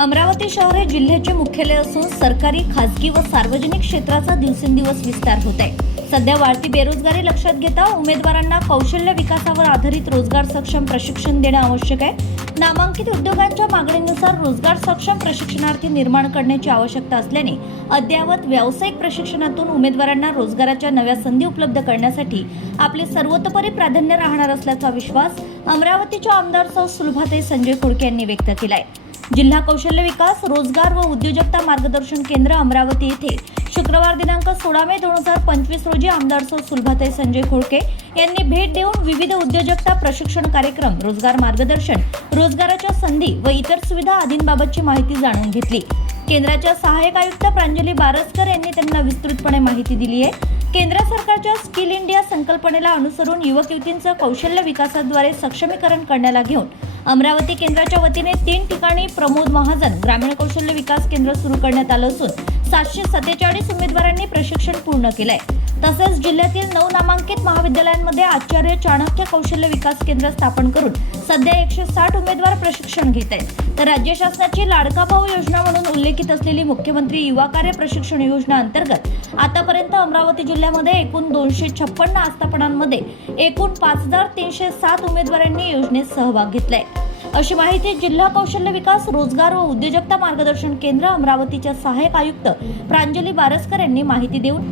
अमरावती शहर हे जिल्ह्याचे मुख्यालय असून सरकारी खासगी व सार्वजनिक क्षेत्राचा दिवसेंदिवस विस्तार होत आहे. सध्या वाढती बेरोजगारी लक्षात घेता उमेदवारांना कौशल्य विकासावर आधारित रोजगार सक्षम प्रशिक्षण देणं आवश्यक आहे. नामांकित उद्योगांच्या मागणीनुसार रोजगार सक्षम प्रशिक्षणार्थी निर्माण करण्याची आवश्यकता असल्याने अद्ययावत व्यावसायिक प्रशिक्षणातून उमेदवारांना रोजगाराच्या नव्या संधी उपलब्ध करण्यासाठी आपले सर्वतोपरी प्राधान्य राहणार असल्याचा विश्वास अमरावतीच्या आमदार सौ सुलभाते संजय खोडके यांनी व्यक्त केला आहे जिल्हा कौशल्य विकास रोजगार व उद्योजकता मार्गदर्शन केंद्र अमरावती येथे शुक्रवार दिनांक सोळा मे दोन हजार पंचवीस रोजी आमदार सौ सुलभाताई संजय खोडके यांनी भेट देऊन विविध उद्योजकता प्रशिक्षण कार्यक्रम रोजगार मार्गदर्शन रोजगाराच्या संधी व इतर सुविधा आदींबाबतची माहिती जाणून घेतली. केंद्राच्या सहाय्यक आयुक्त प्रांजली बारसकर यांनी त्यांना विस्तृतपणे माहिती दिली आहे. केंद्र सरकारच्या स्किल इंडिया संकल्पनेला अनुसरून युवक युवतींचं कौशल्य विकासाद्वारे सक्षमीकरण करण्याला घेऊन अमरावती केंद्राच्या वतीने तीन ठिकाणी प्रमोद महाजन ग्रामीण कौशल्य विकास केंद्र सुरू करण्यात आलं असून सातशे सत्तेचाळीस उमेदवारांनी प्रशिक्षण पूर्ण केलंय. तसेच जिल्ह्यातील नऊ नामांकित महाविद्यालयांमध्ये आचार्य चाणक्य कौशल्य विकास केंद्र स्थापन करून सध्या एकशे साठ उमेदवार प्रशिक्षण घेत आहेत. तर राज्य शासनाची लाडका भाऊ योजना म्हणून उल्लेखित असलेली मुख्यमंत्री युवा कार्य प्रशिक्षण योजना अंतर्गत आतापर्यंत अमरावती जिल्ह्यामध्ये एकूण दोनशे छप्पन्न आस्थापनांमध्ये एकूण पाच हजार तीनशे सात उमेदवारांनी योजनेत सहभाग घेतलाय. अशी माहिती जिल्हा कौशल्य विकास रोजगार व उद्योजकता मार्गदर्शन केंद्र अमरावतीच्या सहाय्यक आयुक्त प्रांजली बारसकर यांनी माहिती देऊन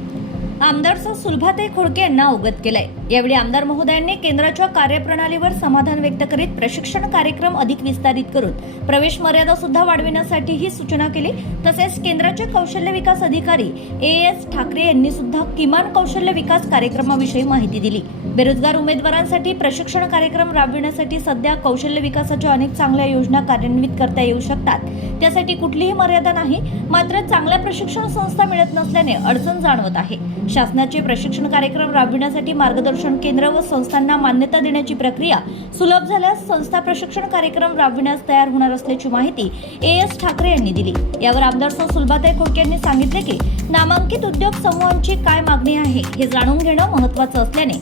आमदार सौ सुलभाताई खोडके यांना अवगत केलंय. यावेळी आमदार महोदयांनी केंद्राच्या कार्यप्रणालीवर समाधान व्यक्त करीत प्रशिक्षण कार्यक्रम अधिक विस्तारित करून प्रवेश मर्यादा सुद्धा वाढविण्यासाठी ही सूचना केली. तसेच केंद्राचे कौशल्य विकास अधिकारी ए एस ठाकरे यांनी सुद्धा किमान कौशल्य विकास कार्यक्रमाविषयी माहिती दिली. बेरोजगार उमेदवारांसाठी प्रशिक्षण कार्यक्रम राबविण्यासाठी सध्या कौशल्य विकासाच्या अनेक चांगल्या योजना कार्यान्वित करता येऊ शकतात. त्यासाठी कुठलीही मर्यादा नाही मात्र चांगल्या प्रशिक्षण संस्था मिळत नसल्याने अडचण जाणवत आहे. शासनाचे प्रशिक्षण कार्यक्रम राबविण्यासाठी मार्गदर्शन केंद्र व संस्थांना मान्यता देण्याची प्रक्रिया सुलभ झाल्यास संस्था प्रशिक्षण कार्यक्रम राबविण्यास तयार होणार असल्याची माहिती ए एस ठाकरे यांनी दिली. यावर आमदार सौ सुलभाताई खोडके यांनी सांगितले की नामांकित उद्योग समूहांची काय मागणी आहे हे जाणून घेणं महत्वाचं असल्याने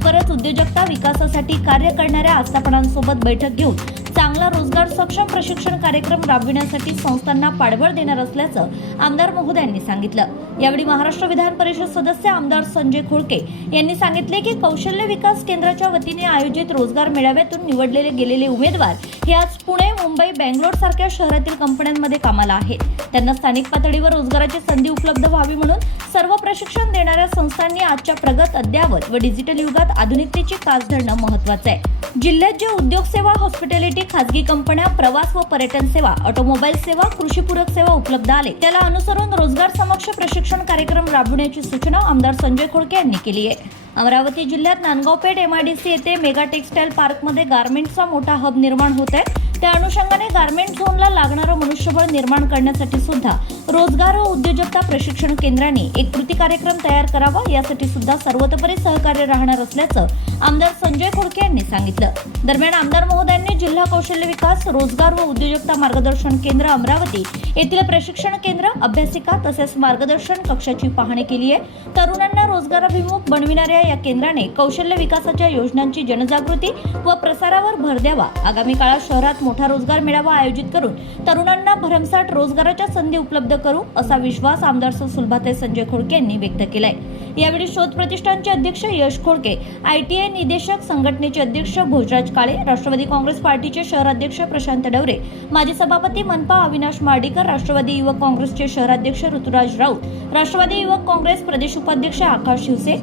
लवकरच उद्योजकता विकासासाठी कार्य करणाऱ्या आस्थापनांसोबत बैठक घेऊन चांगला रोजगार सक्षम प्रशिक्षण कार्यक्रम राबविण्यासाठी संस्थांना पाठबळ देणार असल्याचं आमदार महोदयांनी सांगितलं. यावेळी महाराष्ट्र विधान परिषद सदस्य आमदार संजय खुळके यांनी सांगितले की कौशल्य विकास केंद्राच्या वतीने आयोजित रोजगार मेळाव्यातून निवडलेले गेलेले उमेदवार हे आज पुणे मुंबई बेंगलोर सारख्या शहरातील कंपन्यांमध्ये कामाला आहेत. त्यांना स्थानिक पातळीवर रोजगाराची संधी उपलब्ध व्हावी म्हणून सर्व प्रशिक्षण देणाऱ्या संस्थांनी आजच्या प्रगत अद्यावत व डिजिटल युगात आधुनिकतेची कास धरणं महत्वाचं आहे. जिल्ह्यात जे उद्योग सेवा हॉस्पिटॅलिटी खाजगी कंपन्या प्रवास व पर्यटन सेवा ऑटोमोबाईल सेवा कृषीपूरक सेवा उपलब्ध आले. त्याला अनुसरून रोजगार समक्ष प्रशिक्षण कार्यक्रम राबविण्याची सूचना आमदार संजय खोडके यांनी केली आहे. अमरावती जिल्ह्यात नांदगावपेठ सी येथे मेगा टेक्सटाईल पार्कमध्ये गारमेंटचा मोठा हब निर्माण होत आहे. त्या अनुषंगाने गारमेंट झोनला लागणारं मनुष्यबळ निर्माण करण्यासाठी सुद्धा रोजगार व उद्योजकता प्रशिक्षण केंद्राने एक कृती कार्यक्रम तयार करावा यासाठी सुद्धा सर्वतोपरी सहकार्य राहणार असल्याचं आमदार संजय खोडके यांनी सांगितलं. दरम्यान आमदार महोदयांनी जिल्हा कौशल्य विकास रोजगार व उद्योजकता मार्गदर्शन केंद्र अमरावती येथील प्रशिक्षण केंद्र अभ्यासिका तसेच मार्गदर्शन कक्षाची पाहणी केली आहे. तरुणांना रोजगाराभिमुख बनविणाऱ्या या केंद्राने कौशल्य विकासाच्या योजनांची जनजागृती व प्रसारावर भर द्यावा. आगामी काळात शहरात मोठा रोजगार मेळावा आयोजित करून तरुणांना भरमसाठ रोजगाराच्या संधी उपलब्ध करू असा विश्वास आमदार सुलभाते संजय खोडके यांनी व्यक्त केलाय. यावेळी शोध प्रतिष्ठानचे अध्यक्ष यश खोडके आयटीआय निदेशक संघटनेचे अध्यक्ष भोजराज काळे राष्ट्रवादी काँग्रेस पार्टीचे शहराध्यक्ष प्रशांत डवरे माजी सभापती मनपा अविनाश मार्डीकर राष्ट्रवादी युवक काँग्रेसचे शहराध्यक्ष ऋतुराज राऊत राष्ट्रवादी युवक काँग्रेस प्रदेश उपाध्यक्ष आकाश शिवसे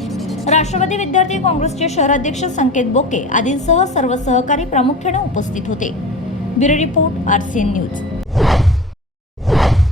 राष्ट्रवादी विद्यार्थी काँग्रेसचे शहराध्यक्ष संकेत बोके आदींसह सर्व सहकारी प्रामुख्याने उपस्थित होते. Bureau Report, RCN News.